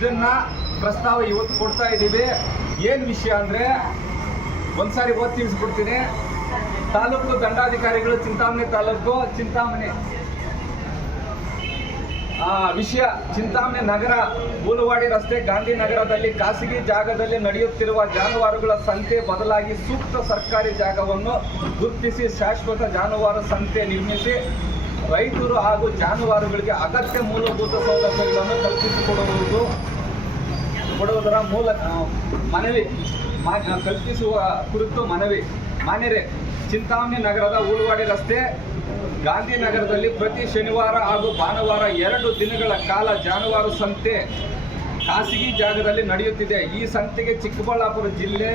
ಇದನ್ನ ಪ್ರಸ್ತಾವ ಇವತ್ತು ಕೊಡ್ತಾ ಇದ್ದೀವಿ. ಏನು ವಿಷಯ ಅಂದರೆ ಒಂದ್ಸಾರಿ ಓದಿ ತಿಳಿಸ್ಬಿಡ್ತೀನಿ. ತಾಲೂಕು ದಂಡಾಧಿಕಾರಿಗಳು ಚಿಂತಾಮಣಿ ತಾಲೂಕು ವಿಷಯ ಚಿಂತಾಮಣಿ ನಗರ ಬೂಲವಾಡಿ ರಸ್ತೆ ಗಾಂಧಿನಗರದಲ್ಲಿ ಖಾಸಗಿ ಜಾಗದಲ್ಲಿ ನಡೆಯುತ್ತಿರುವ ಜಾನುವಾರುಗಳ ಸಂತೆ ಬದಲಾಗಿ ಸೂಕ್ತ ಸರ್ಕಾರಿ ಜಾಗವನ್ನು ಗುರುತಿಸಿ ಶಾಶ್ವತ ಜಾನುವಾರು ಸಂತೆ ನಿರ್ಮಿಸಿ ರೈತರು ಹಾಗೂ ಜಾನುವಾರುಗಳಿಗೆ ಅಗತ್ಯ ಮೂಲಭೂತ ಸೌಲಭ್ಯಗಳನ್ನು ಕಲ್ಪಿಸಿಕೊಡುವುದರ ಕಲ್ಪಿಸುವ ಕುರಿತು ಮನವಿ. ಮಾನ್ಯರೇ, ಚಿಂತಾಮಣಿ ನಗರದ ಬೂಲವಾಡಿ ರಸ್ತೆ ಗಾಂಧಿನಗರದಲ್ಲಿ ಪ್ರತಿ ಶನಿವಾರ ಹಾಗೂ ಭಾನುವಾರ 2 ದಿನಗಳ ಕಾಲ ಜಾನುವಾರು ಸಂತೆ ಖಾಸಗಿ ಜಾಗದಲ್ಲಿ ನಡೆಯುತ್ತಿದೆ. ಈ ಸಂತೆಗೆ ಚಿಕ್ಕಬಳ್ಳಾಪುರ ಜಿಲ್ಲೆ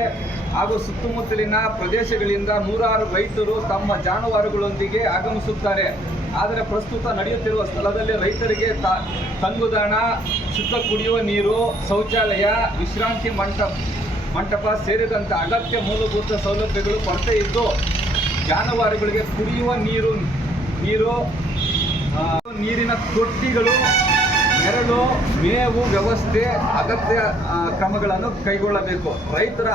ಹಾಗೂ ಸುತ್ತಮುತ್ತಲಿನ ಪ್ರದೇಶಗಳಿಂದ ನೂರಾರು ರೈತರು ತಮ್ಮ ಜಾನುವಾರುಗಳೊಂದಿಗೆ ಆಗಮಿಸುತ್ತಾರೆ. ಆದರೆ ಪ್ರಸ್ತುತ ನಡೆಯುತ್ತಿರುವ ಸ್ಥಳದಲ್ಲಿ ರೈತರಿಗೆ ತಂಗುದಾಣ, ಶುದ್ಧ ಕುಡಿಯುವ ನೀರು, ಶೌಚಾಲಯ, ವಿಶ್ರಾಂತಿ ಮಂಟಪ ಸೇರಿದಂತೆ ಅಗತ್ಯ ಮೂಲಭೂತ ಸೌಲಭ್ಯಗಳು ಕೊರತೆ ಇದ್ದು ಜಾನುವಾರುಗಳಿಗೆ ಕುಡಿಯುವ ನೀರಿನ ತೊಟ್ಟಿಗಳು, ನೆರಳು, ಮೇವು ವ್ಯವಸ್ಥೆ ಅಗತ್ಯ ಕ್ರಮಗಳನ್ನು ಕೈಗೊಳ್ಳಬೇಕು. ರೈತರ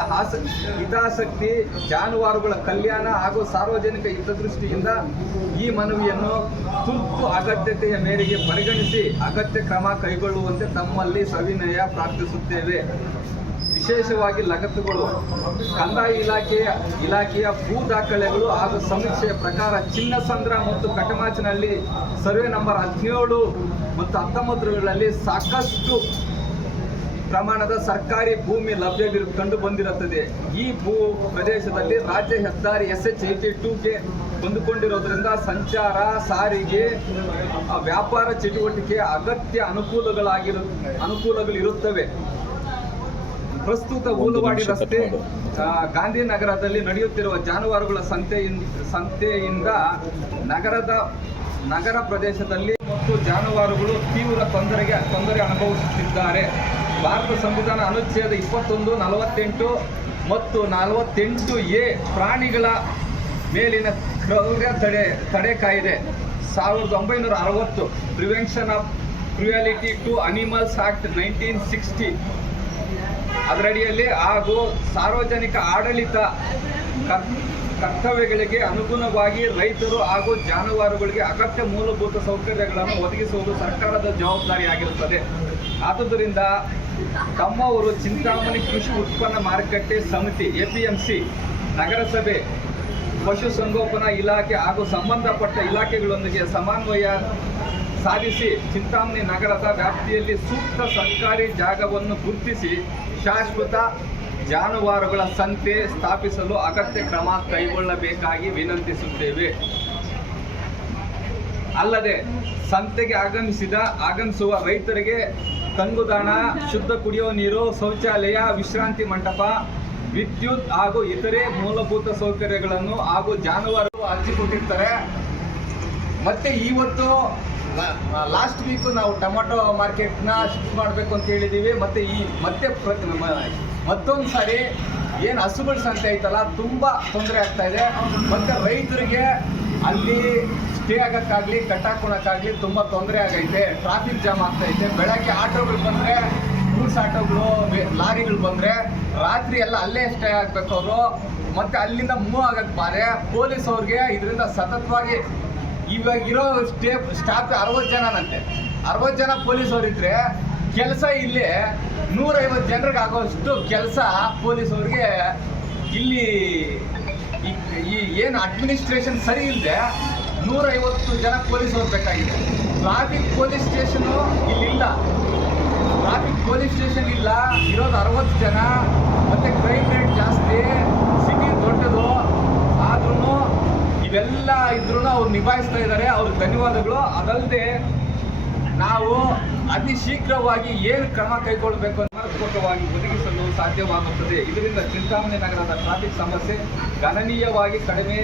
ಹಿತಾಸಕ್ತಿ, ಜಾನುವಾರುಗಳ ಕಲ್ಯಾಣ ಹಾಗೂ ಸಾರ್ವಜನಿಕ ಹಿತದೃಷ್ಟಿಯಿಂದ ಈ ಮನವಿಯನ್ನು ತುರ್ತು ಅಗತ್ಯತೆಯ ಮೇರೆಗೆ ಪರಿಗಣಿಸಿ ಅಗತ್ಯ ಕ್ರಮ ಕೈಗೊಳ್ಳುವಂತೆ ತಮ್ಮಲ್ಲಿ ಸವಿನಯ ಪ್ರಾರ್ಥಿಸುತ್ತೇವೆ. ವಿಶೇಷವಾಗಿ ಲಗತ್ತುಗಳು, ಕಂದಾಯ ಇಲಾಖೆಯ ಭೂ ದಾಖಲೆಗಳು ಹಾಗೂ ಸಮೀಕ್ಷೆಯ ಪ್ರಕಾರ ಚಿನ್ನಸಂದ್ರ ಮತ್ತು ಕಟಮಾಚಿನಲ್ಲಿ ಸರ್ವೆ ನಂಬರ್ 17 ಮತ್ತು 19ಗಳಲ್ಲಿ ಸಾಕಷ್ಟು ಪ್ರಮಾಣದ ಸರ್ಕಾರಿ ಭೂಮಿ ಲಭ್ಯ ಕಂಡು ಬಂದಿರುತ್ತದೆ. ಈ ಭೂ ಪ್ರದೇಶದಲ್ಲಿ ರಾಜ್ಯ ಹೆದ್ದಾರಿ SH 82ಗೆ ಹೊಂದಿಕೊಂಡಿರೋದ್ರಿಂದ ಸಂಚಾರ, ಸಾರಿಗೆ, ವ್ಯಾಪಾರ ಚಟುವಟಿಕೆ ಅಗತ್ಯ ಅನುಕೂಲಗಳಿರುತ್ತವೆ. ಪ್ರಸ್ತುತ ಬೂಲವಾಡಿ ರಸ್ತೆ ಗಾಂಧಿನಗರದಲ್ಲಿ ನಡೆಯುತ್ತಿರುವ ಜಾನುವಾರುಗಳ ಸಂತೆಯಿಂದ ನಗರ ಪ್ರದೇಶದಲ್ಲಿ ಮತ್ತು ಜಾನುವಾರುಗಳು ತೀವ್ರ ತೊಂದರೆ ಅನುಭವಿಸುತ್ತಿದ್ದಾರೆ. ಭಾರತ ಸಂವಿಧಾನ ಅನುಚ್ಛೇದ 21, 48 ಮತ್ತು 48A ಪ್ರಾಣಿಗಳ ಮೇಲಿನ ಕ್ರೌರ್ಯ ತಡೆ ಕಾಯ್ದೆ 1960, prevention of cruelty to animals act 1960 ಅದರಡಿಯಲ್ಲಿ ಹಾಗೂ ಸಾರ್ವಜನಿಕ ಆಡಳಿತ ಕರ್ತವ್ಯಗಳಿಗೆ ಅನುಗುಣವಾಗಿ ರೈತರು ಹಾಗೂ ಜಾನುವಾರುಗಳಿಗೆ ಅಗತ್ಯ ಮೂಲಭೂತ ಸೌಕರ್ಯಗಳನ್ನು ಒದಗಿಸುವುದು ಸರ್ಕಾರದ ಜವಾಬ್ದಾರಿಯಾಗಿರುತ್ತದೆ. ಆದುದರಿಂದ ತಮ್ಮವರು ಚಿಂತಾಮಣಿ ಕೃಷಿ ಉತ್ಪನ್ನ ಮಾರುಕಟ್ಟೆ ಸಮಿತಿ APMC, ನಗರಸಭೆ, ಪಶುಸಂಗೋಪನಾ ಇಲಾಖೆ ಹಾಗೂ ಸಂಬಂಧಪಟ್ಟ ಇಲಾಖೆಗಳೊಂದಿಗೆ ಸಮನ್ವಯ ಸಾಧಿಸಿ ಚಿಂತಾಮಣಿ ನಗರದ ವ್ಯಾಪ್ತಿಯಲ್ಲಿ ಸೂಕ್ತ ಸರ್ಕಾರಿ ಜಾಗವನ್ನು ಗುರುತಿಸಿ ಶಾಶ್ವತ ಜಾನುವಾರುಗಳ ಸಂತೆ ಸ್ಥಾಪಿಸಲು ಅಗತ್ಯ ಕ್ರಮ ಕೈಗೊಳ್ಳಬೇಕಾಗಿ ವಿನಂತಿಸುತ್ತೇವೆ. ಅಲ್ಲದೆ ಸಂತೆಗೆ ಆಗಮಿಸುವ ರೈತರಿಗೆ ತಂಗುದಾಣ, ಶುದ್ಧ ಕುಡಿಯುವ ನೀರು, ಶೌಚಾಲಯ, ವಿಶ್ರಾಂತಿ ಮಂಟಪ, ವಿದ್ಯುತ್ ಹಾಗೂ ಇತರೆ ಮೂಲಭೂತ ಸೌಕರ್ಯಗಳನ್ನು ಹಾಗೂ ಜಾನುವಾರು ಅರ್ಜಿ ಕೊಟ್ಟಿರ್ತಾರೆ. ಮತ್ತೆ ಇವತ್ತು ಲಾಸ್ಟ್ ವೀಕ್ ನಾವು ಟೊಮೆಟೊ ಮಾರ್ಕೆಟ್ನ ಶಿಫ್ಟ್ ಮಾಡಬೇಕು ಅಂತ ಹೇಳಿದ್ದೀವಿ. ಮತ್ತೊಂದು ಸಾರಿ ಏನು ಹಸುಗಳ ಸಂತೆ ಐತಲ್ಲ, ತುಂಬ ತೊಂದರೆ ಆಗ್ತಾ ಇದೆ. ಮತ್ತು ರೈತರಿಗೆ ಅಲ್ಲಿ ಸ್ಟೇ ಆಗೋಕ್ಕಾಗಲಿ ಕಟ್ಟಾಕೊಳಕ್ಕಾಗಲಿ ತುಂಬ ತೊಂದರೆ ಆಗೈತೆ. ಟ್ರಾಫಿಕ್ ಜಾಮ್ ಆಗ್ತೈತೆ. ಬೆಳಗ್ಗೆ ಆಟೋಗಳು ಬಂದರೆ, ಗೂಡ್ಸ್ ಆಟೋಗಳು, ಲಾರಿಗಳು ಬಂದರೆ ರಾತ್ರಿ ಎಲ್ಲ ಅಲ್ಲೇ ಸ್ಟೇ ಆಗಬೇಕು ಅವರು. ಮತ್ತು ಅಲ್ಲಿಂದ ಮೂವ್ ಆಗಕ್ಕೆ ಬಾರೆ ಪೊಲೀಸ್ ಅವ್ರಿಗೆ ಇದರಿಂದ ಸತತವಾಗಿ ಇವಾಗ ಇರೋ ಸ್ಟಾಫ್ 60 ಜನನಂತೆ. 60 ಜನ ಪೊಲೀಸವರಿದ್ರೆ ಕೆಲಸ ಇಲ್ಲಿ 150 ಜನರಿಗೆ ಆಗೋಷ್ಟು ಕೆಲಸ ಪೊಲೀಸವ್ರಿಗೆ ಇಲ್ಲಿ ಈ ಏನು ಅಡ್ಮಿನಿಸ್ಟ್ರೇಷನ್ ಸರಿ ಇಲ್ಲದೆ 150 ಜನ ಪೊಲೀಸವ್ರು ಬೇಕಾಗಿದೆ. ಟ್ರಾಫಿಕ್ ಪೊಲೀಸ್ ಸ್ಟೇಷನು ಇಲ್ಲಿಲ್ಲ. ಟ್ರಾಫಿಕ್ ಪೊಲೀಸ್ ಸ್ಟೇಷನ್ ಇಲ್ಲ, ಇರೋದು 60 ಜನ. ಮತ್ತು ಕ್ರೈಮ್ ರೇಟ್ ಜಾಸ್ತಿ, ಸಿಟಿ ದೊಡ್ಡದು. ಆದ್ರೂ ಇವೆಲ್ಲ ಇದ್ರೂ ಅವ್ರು ನಿಭಾಯಿಸ್ತಾ ಇದ್ದಾರೆ. ಅವ್ರಿಗೆ ಧನ್ಯವಾದಗಳು. ಅದಲ್ಲದೆ ನಾವು ಅತಿ ಶೀಘ್ರವಾಗಿ ಏನು ಕ್ರಮ ಕೈಗೊಳ್ಳಬೇಕು ಸಮರ್ಪಕವಾಗಿ ಒದಗಿಸಲು ಸಾಧ್ಯವಾಗುತ್ತದೆ. ಇದರಿಂದ ಚಿಂತಾಮಣಿ ನಗರದ ಟ್ರಾಫಿಕ್ ಸಮಸ್ಯೆ ಗಣನೀಯವಾಗಿ ಕಡಿಮೆ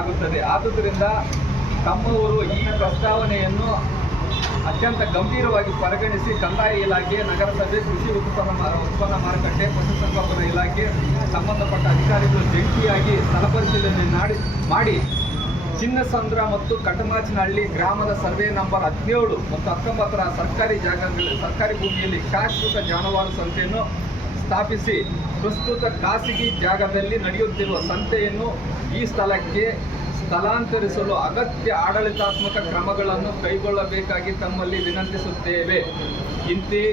ಆಗುತ್ತದೆ. ಆದುದರಿಂದ ತಮ್ಮವರು ಈ ಪ್ರಸ್ತಾವನೆಯನ್ನು ಅತ್ಯಂತ ಗಂಭೀರವಾಗಿ ಪರಿಗಣಿಸಿ ಕಂದಾಯ ಇಲಾಖೆ, ನಗರಸಭೆ, ಕೃಷಿ ಉತ್ಪನ್ನ ಮಾರುಕಟ್ಟೆ, ಪಶುಸಂಗೋಪನಾ ಇಲಾಖೆ ಸಂಬಂಧಪಟ್ಟ ಅಧಿಕಾರಿಗಳು ಜಂಟಿಯಾಗಿ ಸ್ಥಳ ಪರಿಶೀಲನೆ ಮಾಡಿ ಚಿನ್ನಸಂದ್ರ ಮತ್ತು ಕಟಮಾಚನಹಳ್ಳಿ ಗ್ರಾಮದ ಸರ್ವೆ ನಂಬರ್ 17 ಮತ್ತು 19ರ ಸರ್ಕಾರಿ ಭೂಮಿಯಲ್ಲಿ ಶಾಶ್ವತ ಜಾನುವಾರು ಸಂತೆಯನ್ನು ಸ್ಥಾಪಿಸಿ ಪ್ರಸ್ತುತ ಖಾಸಗಿ ಜಾಗದಲ್ಲಿ ನಡೆಯುತ್ತಿರುವ ಸಂತೆಯನ್ನು ಈ ಸ್ಥಳಕ್ಕೆ ಸ್ಥಳಾಂತರಿಸಲು ಅಗತ್ಯ ಆಡಳಿತಾತ್ಮಕ ಕ್ರಮಗಳನ್ನು ಕೈಗೊಳ್ಳಬೇಕಾಗಿ ತಮ್ಮಲ್ಲಿ ವಿನಂತಿಸುತ್ತೇವೆ. ಇಂತಿ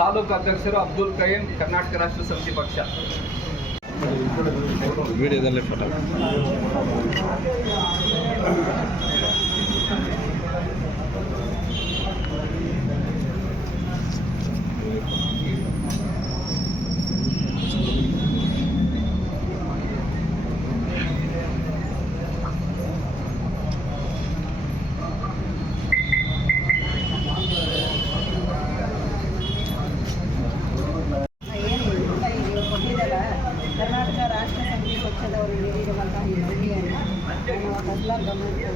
ತಾಲೂಕು ಅಧ್ಯಕ್ಷರು ಅಬ್ದುಲ್ ಕರೀಂ, ಕರ್ನಾಟಕ ರಾಷ್ಟ್ರ ಸಮಿತಿ ಪಕ್ಷ. ವಿಡಿಯೋದಲ್ಲೇ ಫೋಟೋ. ಕರ್ನಾಟಕ ರಾಷ್ಟ್ರ ಸಮಿತಿ ಪಕ್ಷದವರು ನೀಡಿರುವಂತಹ ಈ ಅರ್ಜಿಯನ್ನು ನಾನು ಮೊದಲ ಗಮನಿಸಿಕೊಂಡು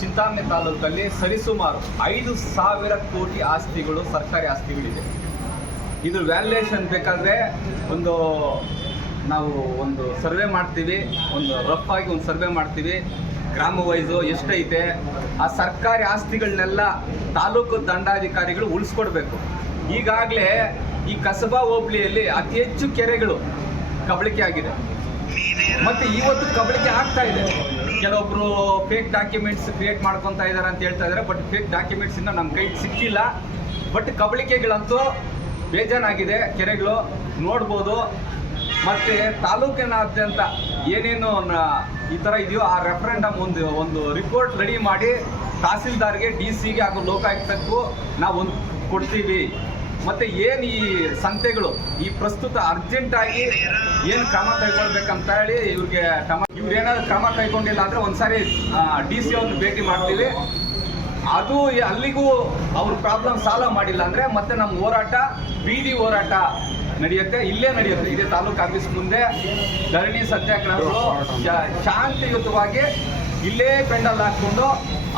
ಚಿಂತಾಮಣಿ ತಾಲೂಕಲ್ಲಿ ಸರಿಸುಮಾರು 5,000 ಕೋಟಿ ಆಸ್ತಿಗಳು, ಸರ್ಕಾರಿ ಆಸ್ತಿಗಳಿದೆ. ಇದ್ರ ವ್ಯಾಲ್ಯೂಯೇಷನ್ ಬೇಕಾದರೆ ನಾವು ಒಂದು ಸರ್ವೆ ಮಾಡ್ತೀವಿ, ಒಂದು ರಫ್ ಆಗಿ ಒಂದು ಸರ್ವೆ ಮಾಡ್ತೀವಿ, ಗ್ರಾಮ ವೈಸು ಎಷ್ಟೈತೆ ಆ ಸರ್ಕಾರಿ ಆಸ್ತಿಗಳನ್ನೆಲ್ಲ ತಾಲೂಕು ದಂಡಾಧಿಕಾರಿಗಳು ಉಳಿಸ್ಕೊಡ್ಬೇಕು. ಈಗಾಗಲೇ ಈ ಕಸಬಾ ಹೋಬಳಿಯಲ್ಲಿ ಅತಿ ಹೆಚ್ಚು ಕೆರೆಗಳು ಕಬಳಿಕೆ ಆಗಿದೆ ಮತ್ತು ಇವತ್ತು ಕಬಳಿಕೆ ಆಗ್ತಾ ಇದೆ. ಕೆಲವೊಬ್ರು ಫೇಕ್ ಡಾಕ್ಯುಮೆಂಟ್ಸ್ ಕ್ರಿಯೇಟ್ ಮಾಡ್ಕೊತಾ ಇದ್ದಾರೆ ಅಂತ ಹೇಳ್ತಾ ಇದ್ದಾರೆ. ಬಟ್ ಫೇಕ್ ಡಾಕ್ಯುಮೆಂಟ್ಸ್ ಇನ್ನೂ ನಮ್ಮ ಕೈಗೆ ಸಿಕ್ಕಿಲ್ಲ. ಬಟ್ ಕಬಳಿಕೆಗಳಂತೂ ಬೇಜಾನಾಗಿದೆ, ಕೆರೆಗಳು ನೋಡ್ಬೋದು. ಮತ್ತು ತಾಲೂಕಿನಾದ್ಯಂತ ಏನೇನು ಈ ಥರ ಇದೆಯೋ ಆ ರೆಫರೆಂಡಮ್ ಒಂದು ರಿಪೋರ್ಟ್ ರೆಡಿ ಮಾಡಿ ತಹಸೀಲ್ದಾರ್ಗೆ, DC ಗೆ ಹಾಗೂ ಲೋಕಾಯುಕ್ತಕ್ಕೂ ನಾವು ಒಂದು ಕೊಡ್ತೀವಿ. ಮತ್ತು ಏನು ಈ ಸಂತೆಗಳು ಈ ಪ್ರಸ್ತುತ ಅರ್ಜೆಂಟಾಗಿ ಏನು ಕ್ರಮ ಕೈಗೊಳ್ಬೇಕಂತ ಹೇಳಿ ಇವ್ರೇನಾದ್ರು ಕ್ರಮ ಕೈಗೊಂಡಿಲ್ಲ ಅಂದರೆ ಒಂದ್ಸಾರಿ DC ಅವ್ರನ್ನ ಭೇಟಿ ಮಾಡ್ತೀವಿ. ಅದು ಅಲ್ಲಿಗೂ ಅವ್ರ ಪ್ರಾಬ್ಲಮ್ ಸಾಲ್ವ್ ಮಾಡಿಲ್ಲ ಅಂದರೆ ಮತ್ತೆ ನಮ್ಮ ಹೋರಾಟ, ಬೀದಿ ಹೋರಾಟ ನಡೆಯುತ್ತೆ, ಇಲ್ಲೇ ನಡೆಯುತ್ತೆ. ಇದೇ ತಾಲೂಕು ಆಫೀಸ್ ಮುಂದೆ ಧರಣಿ ಸತ್ಯಾಗ್ರಹಗಳು ಶಾಂತಿಯುತವಾಗಿ ಇಲ್ಲೇ ಪೆಂಡಲ್ ಹಾಕ್ಕೊಂಡು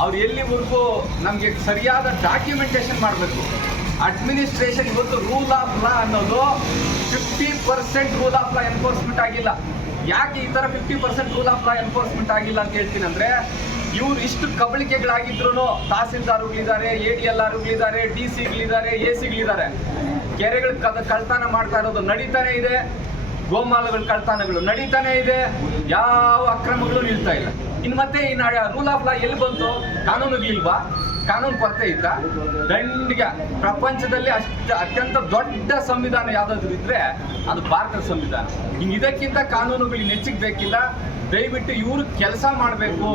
ಅವ್ರು ಎಲ್ಲಿವರೆಗೂ ನಮಗೆ ಸರಿಯಾದ ಡಾಕ್ಯುಮೆಂಟೇಷನ್ ಮಾಡಬೇಕು. ಅಡ್ಮಿನಿಸ್ಟ್ರೇಷನ್ ಇವತ್ತು ರೂಲ್ ಆಫ್ ಲಾ ಅನ್ನೋದು 50% ರೂಲ್ ಆಫ್ ಲಾ ಎನ್ಫೋರ್ಸ್ಮೆಂಟ್ ಆಗಿಲ್ಲ. ಯಾಕೆ ಈ ಥರ 50% ರೂಲ್ ಆಫ್ ಲಾ ಎನ್ಫೋರ್ಸ್ಮೆಂಟ್ ಆಗಿಲ್ಲ ಅಂತ ಹೇಳ್ತೀನಿ ಅಂದರೆ, ಇವ್ರು ಇಷ್ಟು ಕಬಳಿಕೆಗಳಾಗಿದ್ರು ತಹಸೀಲ್ದಾರ್ಗಳಿದ್ದಾರೆ, ADLRಗಳಿದ್ದಾರೆ, DC ಗಳಿದ್ದಾರೆ, AC ಗಳಿದ್ದಾರೆ. ಕೆರೆಗಳು ಕಳ್ತನ ಮಾಡ್ತಾ ಇರೋದು ನಡೀತಾನೆ ಇದೆ, ಗೋಮಾಳಗಳ ಕಳ್ತನಗಳು ನಡೀತಾನೆ ಇದೆ, ಯಾವ ಅಕ್ರಮಗಳು ನಿಲ್ತಾ ಇಲ್ಲ. ಇನ್ನು ಮತ್ತೆ ಈ ರೂಲ್ ಆಫ್ ಲಾ ಎಲ್ಲಿ ಬಂತು? ಕಾನೂನುಗಳಿಲ್ವಾ? ಕಾನೂನು ಕೊರತೆ ಇತ್ತಾ? ದಂಡಿಗೆ ಪ್ರಪಂಚದಲ್ಲಿ ಅತ್ಯಂತ ದೊಡ್ಡ ಸಂವಿಧಾನ ಯಾವುದಾದ್ರು ಇದ್ರೆ ಅದು ಭಾರತದ ಸಂವಿಧಾನ. ಇನ್ನು ಇದಕ್ಕಿಂತ ಕಾನೂನುಗಳು ಹೆಚ್ಚಿಗೆ ಬೇಕಿಲ್ಲ. ದಯವಿಟ್ಟು ಇವರು ಕೆಲಸ ಮಾಡಬೇಕು.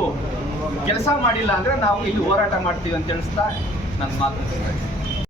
ಕೆಲಸ ಮಾಡಿಲ್ಲ ಅಂದರೆ ನಾವು ಇಲ್ಲಿ ಹೋರಾಟ ಮಾಡ್ತೀವಿ ಅಂತ ತಿಳಿಸ್ತಾ ನನ್ನ ಮಾತು.